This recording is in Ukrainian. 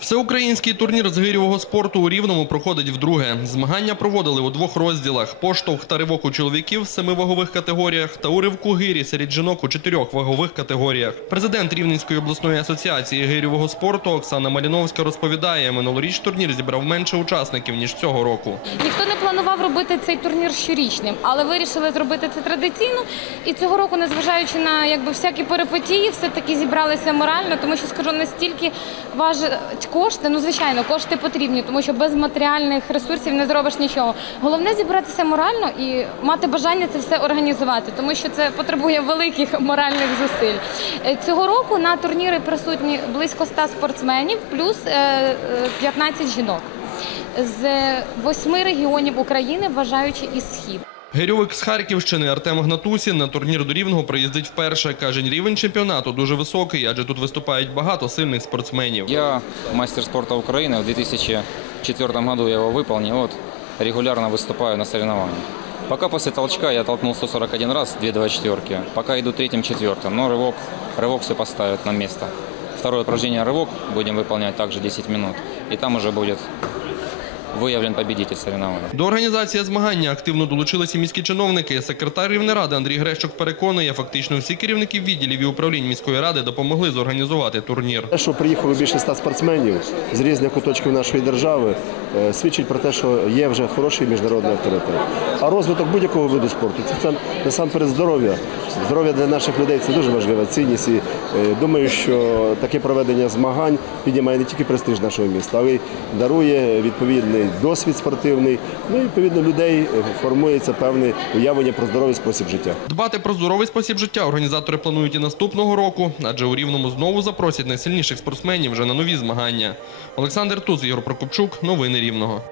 Всеукраїнський турнір з гирьового спорту у Рівному проходить вдруге. Змагання проводили у двох розділах: поштовх та ривок у чоловіків в семи вагових категоріях та у ривку гирі серед жінок у чотирьох вагових категоріях. Президент Рівненської обласної асоціації гирьового спорту Оксана Маліновська розповідає, минулоріч турнір зібрав менше учасників ніж цього року. Ніхто не планував робити цей турнір щорічним, але вирішили зробити це традиційно. І цього року, незважаючи на якби всякі перипетії, все таки зібралися морально, тому що скажу настільки важать кошти. Ну звичайно, кошти потрібні, тому що без матеріальних ресурсів не зробиш нічого. Головне зібратися морально і мати бажання це все організувати, тому що це потребує великих моральних зусиль. Е, Цього року на турніри присутні близько 100 спортсменів, плюс е, е, 15 жінок з восьми регіонів України, вважаючи і схід. Гирьовик з Харківщини Артем Гнатусін на турнір до Рівного приїздить вперше. Каже, рівень чемпіонату дуже високий, адже тут виступають багато сильних спортсменів. Я мастер спорта Украины. В 2004 году я его выполнил. Вот регулярно выступаю на соревнованиях. Пока после толчка я толкнул 141 раз, 2-2-4. Пока иду третьим-четвертым, но рывок, рывок все поставит на место. Второе упражнение рывок будем выполнять также 10 минут. И там уже будет выявлен победитель соревнований. До організації змагання активно долучилися міські чиновники. Секретар Рівнеради Андрій Грещук переконує, фактично всі керівники відділів і управлінь міської ради допомогли зорганізувати турнір. Те, що приїхало більше ста спортсменів з різних куточків нашої держави, е, свідчить про те, що є вже хороший міжнародний авторитет. А розвиток будь-якого виду спорту це сам- насамперед здоров'я. Здоров'я для наших людей це дуже важлива цінність. І е, думаю, що таке проведення змагань піднімає не тільки престиж нашого міста, але й дарує відповідний досвід спортивний. Ну і відповідно людей формується певне уявлення про здоровий спосіб життя. Дбати про здоровий спосіб життя організатори планують і наступного року, адже у Рівному знову запросять найсильніших спортсменів вже на нові змагання. Олександр Туз, Ігор Прокопчук, новини Рівного.